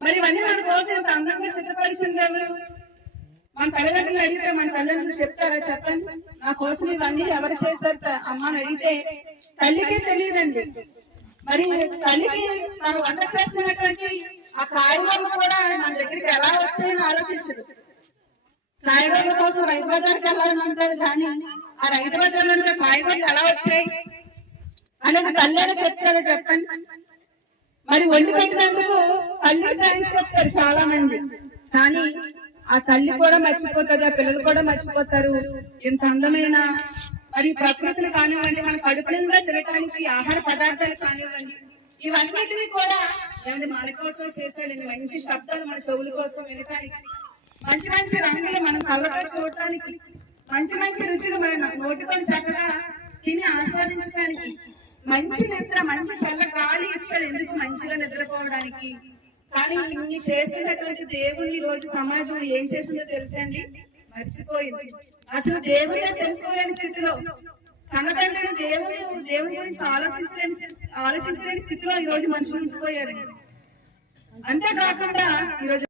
మరి ఇవన్నీ మన కోసం ఎంత అందంగా సిద్ధపరిచింది ఎవరు? మన తల్లిదండ్రులు అడిగితే మన తల్లిదండ్రులు చెప్తారా చెప్పండి? నా కోసం ఇవన్నీ ఎవరు చేశారు? అమ్మ అని అడిగితే తల్లికే తెలియదండి. మరి తల్లికి తను వంట చేస్తున్నటువంటి ఆ కాయగూరలు కూడా మన దగ్గరికి ఎలా వచ్చాయని ఆలోచించదు కాయగూరల కోసం రైతు బజార్కి వెళ్ళాలని అంటారు కానీ ఆ రైతు బజార్లో ఉండే కాయగూరలు ఎలా వచ్చాయి? అనేది తల్లి చెప్తారా చెప్పండి? మరి వండి పెట్టినందుకు తల్లి థ్యాంక్స్ చెప్తారు చాలా మంది కానీ ఆ తల్లి కూడా మర్చిపోతుంది ఆ పిల్లలు కూడా మర్చిపోతారు. ఇంత అందమైన మరి ప్రకృతిని కానివ్వండి మన కడుపు నిండా తినటానికి ఆహార పదార్థాలు కానివ్వండి ఇవన్నిటిని కూడా ఏమంటే మన కోసం చేశాడండి మంచి శబ్దాలు మన చెవుల కోసం వినటానికి. మంచి మంచి రంగులు మనం కళ్ళతో చూడటానికి. మంచి మంచి రుచులు మన నోటితో చక్కగా తిని ఆస్వాదించడానికి మంచి నిద్ర మంచి చల్ల గాలి ఇచ్చాడు ఎందుకు మంచిగా నిద్రపోవడానికి? కానీ ఇన్ని చేస్తున్నటువంటి దేవుణ్ణి రోజు సమాజం ఏం చేసిందో తెలుసండి? మర్చిపోయింది. అసలు దేవుణ్ణి తెలుసుకోలేని స్థితిలో కన్నతండ్రిని దేవుని దేవుని గురించి ఆలోచించలేని ఆలోచించలేని స్థితిలో ఈ రోజు మనుషులు ఉండిపోయారు. అంతేకాకుండా ఈ రోజు